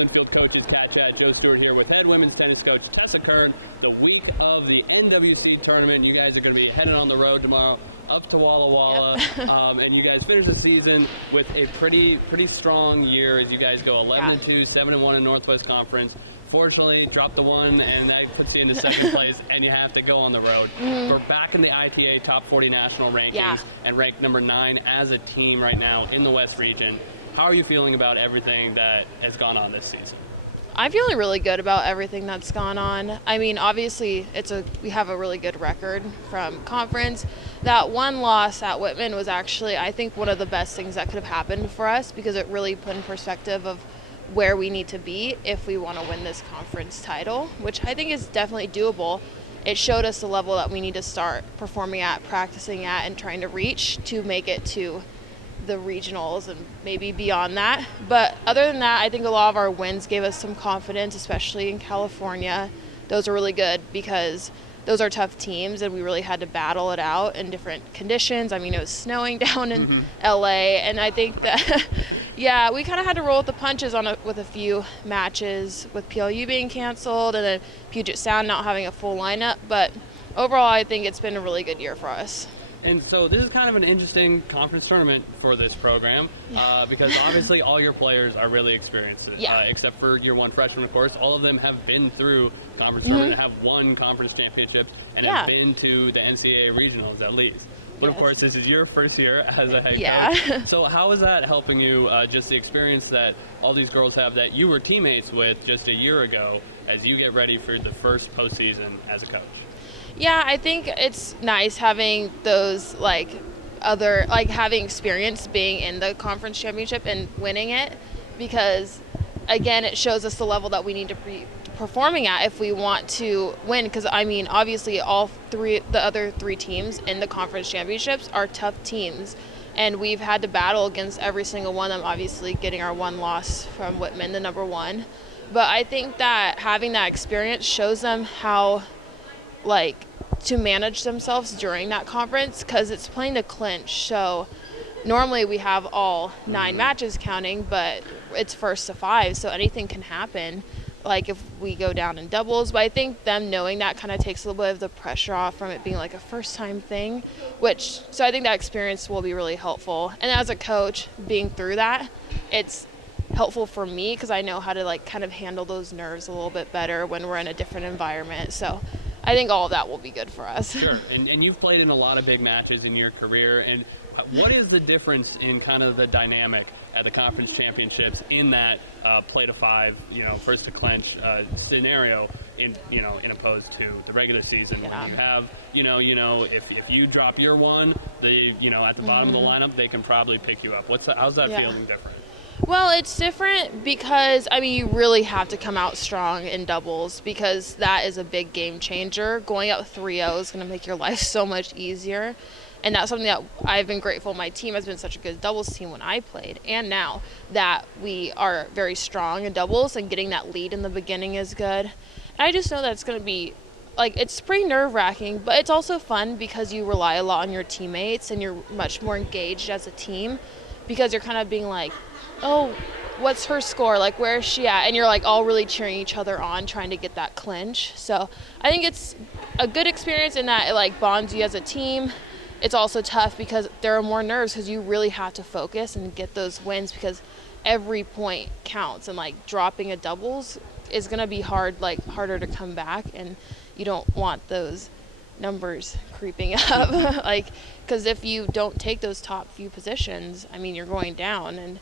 Linfield Coaches CatChat. Joe Stewart here with head women's tennis coach Tessa Kern. The week of the NWC tournament, you guys are going to be heading on the road tomorrow up to Walla Walla, and you guys finish the season with a pretty strong year as you guys go 11-2, 7-1 in Northwest Conference. Fortunately, dropped the one, and that puts you into second place, and you have to go on the road. We're back in the ITA Top 40 national rankings and ranked number 9 as a team right now in the West region. How are you feeling about everything that has gone on this season? I'm feeling really good about everything that's gone on. I mean, obviously, we have a really good record from conference. That one loss at Whitman was actually, I think, one of the best things that could have happened for us because it really put in perspective of where we need to be if we want to win this conference title, which I think is definitely doable. It showed us the level that we need to start performing at, practicing at, and trying to reach to make it to the regionals and maybe beyond that. But other than that, I think a lot of our wins gave us some confidence, especially in California. Those are really good because those are tough teams and we really had to battle it out in different conditions. I mean, it was snowing down in LA, and I think that we kind of had to roll with the punches with a few matches with PLU being canceled and then Puget Sound not having a full lineup. But overall, I think it's been a really good year for us. And so this is kind of an interesting conference tournament for this program because obviously all your players are really experienced, except for your one freshman, of course. All of them have been through conference tournament, have won conference championships, and have been to the NCAA regionals at least. But of course, this is your first year as a head coach. So how is that helping you, just the experience that all these girls have that you were teammates with just a year ago as you get ready for the first postseason as a coach? Yeah, I think it's nice having those having experience being in the conference championship and winning it because, again, it shows us the level that we need to be performing at if we want to win. Because, I mean, obviously the other three teams in the conference championships are tough teams, and we've had to battle against every single one of them, obviously getting our one loss from Whitman, the number 1. But I think that having that experience shows them how to manage themselves during that conference because it's playing to clinch. So normally we have all 9 matches counting, but it's first to 5, so anything can happen, like if we go down in doubles. But I think them knowing that kind of takes a little bit of the pressure off from it being like a first time thing, so I think that experience will be really helpful. And as a coach, being through that, it's helpful for me because I know how to kind of handle those nerves a little bit better when we're in a different environment. So I think all of that will be good for us. Sure, and you've played in a lot of big matches in your career, and what is the difference in kind of the dynamic at the conference championships in that play to 5, first to clinch scenario in opposed to the regular season when you have, if you drop your one, at the bottom of the lineup, they can probably pick you up. How's that feeling different? Well, it's different because, I mean, you really have to come out strong in doubles because that is a big game changer. Going out 3-0 is going to make your life so much easier. And that's something that I've been grateful. My team has been such a good doubles team when I played. And now that we are very strong in doubles and getting that lead in the beginning is good. And I just know that it's going to be, it's pretty nerve-wracking, but it's also fun because you rely a lot on your teammates and you're much more engaged as a team because you're kind of being like, oh, what's her score? Where is she at? And you're all really cheering each other on, trying to get that clinch. So I think it's a good experience in that it bonds you as a team. It's also tough because there are more nerves because you really have to focus and get those wins because every point counts, and dropping a doubles is going to be harder to come back, and you don't want those numbers creeping up because if you don't take those top few positions, I mean, you're going down. And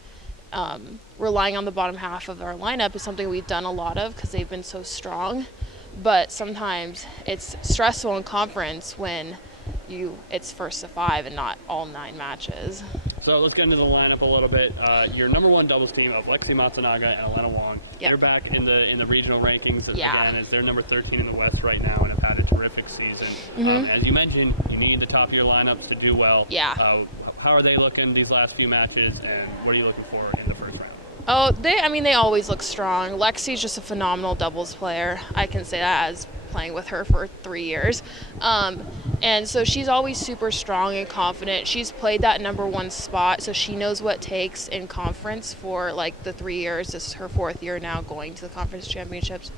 relying on the bottom half of our lineup is something we've done a lot of because they've been so strong. But sometimes it's stressful in conference when it's first to 5 and not all 9 matches. So let's get into the lineup a little bit. Your number 1 doubles team of Lexi Matsunaga and Elena Wong. They're back in the regional rankings again as they're number 13 in the West right now and have had a terrific season. As you mentioned, you need the top of your lineups to do well. How are they looking these last few matches, and what are you looking for in the first round? Oh, they always look strong. Lexi's just a phenomenal doubles player. I can say that as playing with her for 3 years. And so she's always super strong and confident. She's played that number 1 spot, so she knows what it takes in conference for like the 3 years. This is her 4th year now going to the conference championships.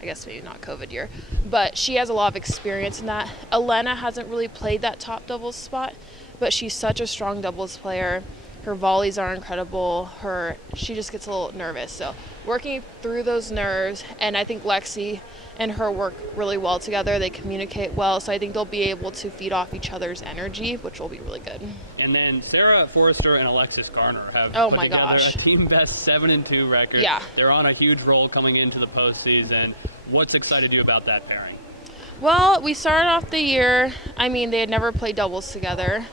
I guess maybe not COVID year, but she has a lot of experience in that. Elena hasn't really played that top doubles spot, but she's such a strong doubles player. Her volleys are incredible. She just gets a little nervous. So working through those nerves, and I think Lexi and her work really well together. They communicate well, so I think they'll be able to feed off each other's energy, which will be really good. And then Sarah Forrester and Alexis Garner have put together gosh. a team best 7-2 record. Yeah. They're on a huge roll coming into the postseason. What's excited you about that pairing? Well, we started off the year, they had never played doubles together,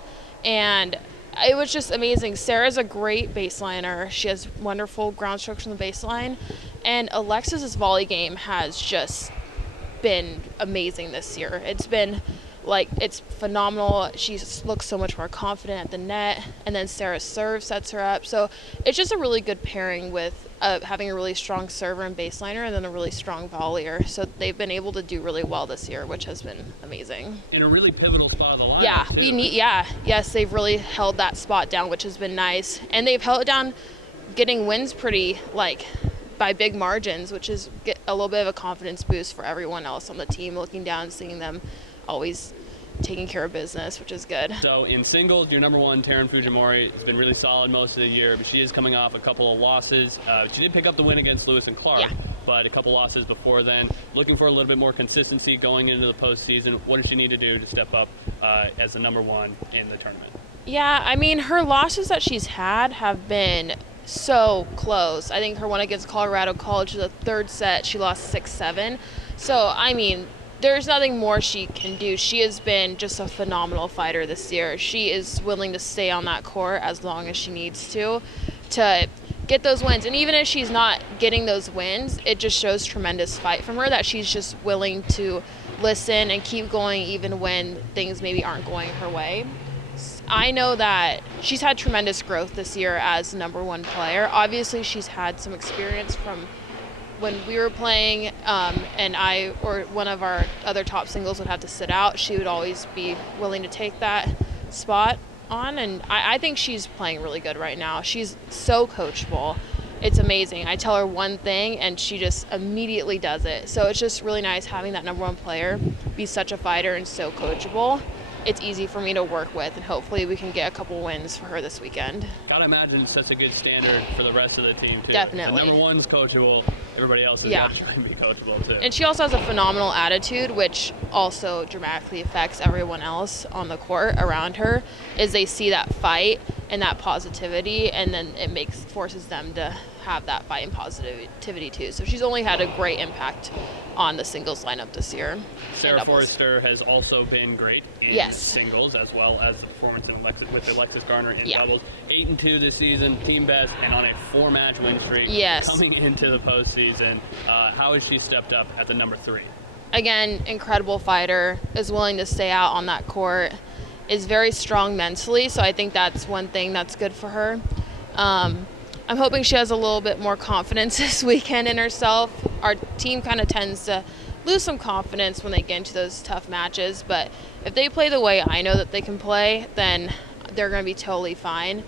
and it was just amazing. Sarah's a great baseliner. She has wonderful ground strokes from the baseline, and Alexis's volley game has just been amazing this year. It's been it's phenomenal. She looks so much more confident at the net, and then Sarah's serve sets her up. So it's just a really good pairing with having a really strong server and baseliner, and then a really strong volleyer. So they've been able to do really well this year, which has been amazing. In a really pivotal spot of the line. Yeah, too. Yes, they've really held that spot down, which has been nice, and they've held it down, getting wins pretty by big margins, which is a little bit of a confidence boost for everyone else on the team, looking down and seeing them always taking care of business, which is good. So in singles, your number 1, Taryn Fujimori, has been really solid most of the year, but she is coming off a couple of losses. She did pick up the win against Lewis and Clark, but a couple losses before then. Looking for a little bit more consistency going into the postseason. What does she need to do to step up as the number 1 in the tournament? Yeah, her losses that she's had have been so close. I think her one against Colorado College, the 3rd set, she lost 6-7. So, there's nothing more she can do. She has been just a phenomenal fighter this year. She is willing to stay on that court as long as she needs to get those wins. And even if she's not getting those wins, it just shows tremendous fight from her, that she's just willing to listen and keep going even when things maybe aren't going her way. I know that she's had tremendous growth this year as number 1 player. Obviously, she's had some experience from when we were playing, and I or one of our other top singles would have to sit out. She would always be willing to take that spot on, and I think she's playing really good right now. She's so coachable. It's amazing. I tell her one thing, and she just immediately does it. So it's just really nice having that number 1 player be such a fighter and so coachable. It's easy for me to work with, and hopefully we can get a couple wins for her this weekend. Gotta imagine it sets a good standard for the rest of the team, too. Definitely. The number 1's coachable. Everybody else is got to try and be coachable, too. And she also has a phenomenal attitude, which also dramatically affects everyone else on the court around her, is they see that fight and that positivity, and then it forces them to have that fight and positivity too. So she's only had a great impact on the singles lineup this year. Sarah Forrester has also been great in singles, as well as the performance with Alexis Garner in doubles. 8-2 this season, team best, and on a 4-match win streak coming into the postseason. How has she stepped up at the number 3? Again, incredible fighter, is willing to stay out on that court, is very strong mentally, so I think that's one thing that's good for her. I'm hoping she has a little bit more confidence this weekend in herself. Our team kind of tends to lose some confidence when they get into those tough matches, but if they play the way I know that they can play, then they're going to be totally fine.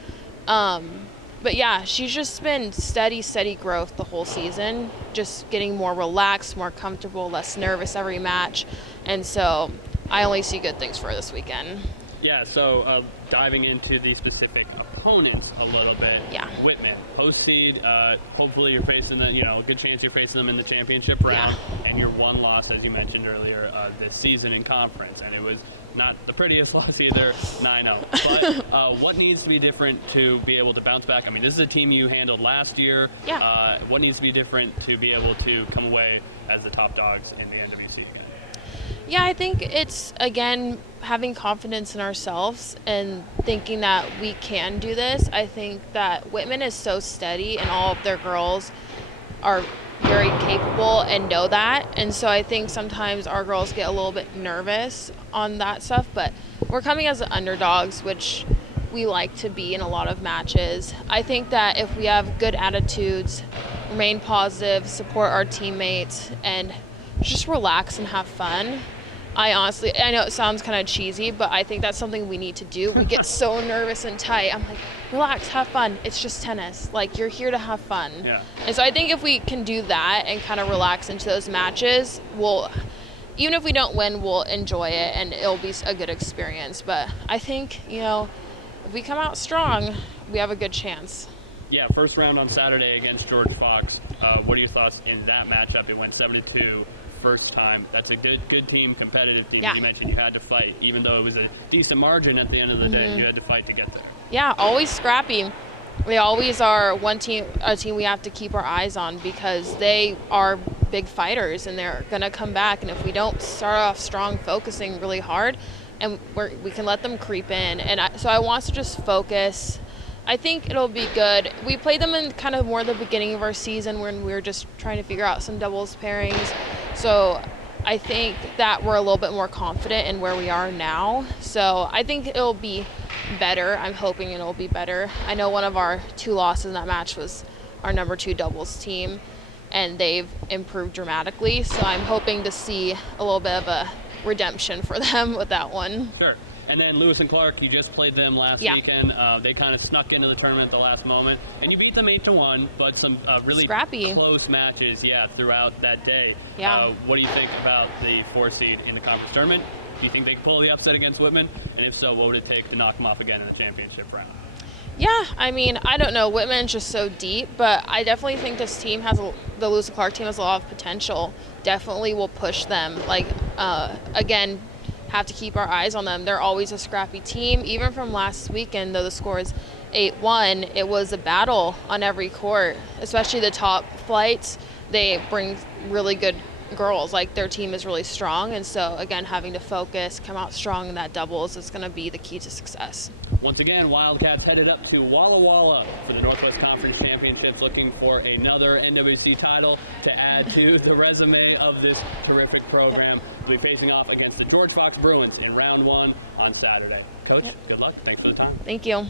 But yeah, she's just been steady growth the whole season, just getting more relaxed, more comfortable, less nervous every match, and so I only see good things for her this weekend. Yeah, so diving into the specific opponents a little bit. Yeah. Whitman, post seed. Hopefully you're facing them. A good chance you're facing them in the championship round. Yeah. And your 1 loss, as you mentioned earlier, this season in conference, and it was not the prettiest loss either, 9-0. But what needs to be different to be able to bounce back? This is a team you handled last year. Yeah. What needs to be different to be able to come away as the top dogs in the NWC again? Yeah, I think it's, again, having confidence in ourselves and thinking that we can do this. I think that Whitman is so steady, and all of their girls are very capable and know that. And so I think sometimes our girls get a little bit nervous on that stuff, but we're coming as underdogs, which we like to be in a lot of matches. I think that if we have good attitudes, remain positive, support our teammates, and just relax and have fun. I know it sounds kind of cheesy, but I think that's something we need to do. We get so nervous and tight. I'm like, relax, have fun. It's just tennis. Like, you're here to have fun. Yeah. And so I think if we can do that and kind of relax into those matches, even if we don't win, we'll enjoy it and it'll be a good experience. But I think, if we come out strong, we have a good chance. Yeah, first round on Saturday against George Fox. What are your thoughts in that matchup? It went 7-2. First time. That's a good team, competitive team. Yeah. As you mentioned, you had to fight, even though it was a decent margin at the end of the day. You had to fight to get there. Yeah, always scrappy. They always are a team we have to keep our eyes on because they are big fighters and they're going to come back. And if we don't start off strong, focusing really hard, and we can let them creep in. And so I want to just focus. I think it'll be good. We played them in kind of more the beginning of our season when we were just trying to figure out some doubles pairings. So I think that we're a little bit more confident in where we are now. So I think it'll be better. I'm hoping it'll be better. I know one of our 2 losses in that match was our number 2 doubles team, and they've improved dramatically. So I'm hoping to see a little bit of a redemption for them with that one. Sure. And then Lewis and Clark, you just played them last weekend. They kind of snuck into the tournament at the last moment, and you beat them 8-1. But some really scrappy, close matches, throughout that day. Yeah. What do you think about the 4 seed in the conference tournament? Do you think they can pull the upset against Whitman? And if so, what would it take to knock them off again in the championship round? Yeah, I mean, I don't know. Whitman's just so deep, but I definitely think this team the Lewis and Clark team has a lot of potential. Definitely will push them. Again, have to keep our eyes on them. They're always a scrappy team. Even from last weekend, though the score is 8-1, it was a battle on every court, especially the top flights. They bring really good girls. Their team is really strong, and so again, having to focus, come out strong in that doubles is going to be the key to success. Once again, Wildcats headed up to Walla Walla for the Northwest Conference Championships, looking for another NWC title to add to the resume of this terrific program. We'll be facing off against the George Fox Bruins in round 1 on Saturday. Coach, good luck. Thanks for the time. Thank you.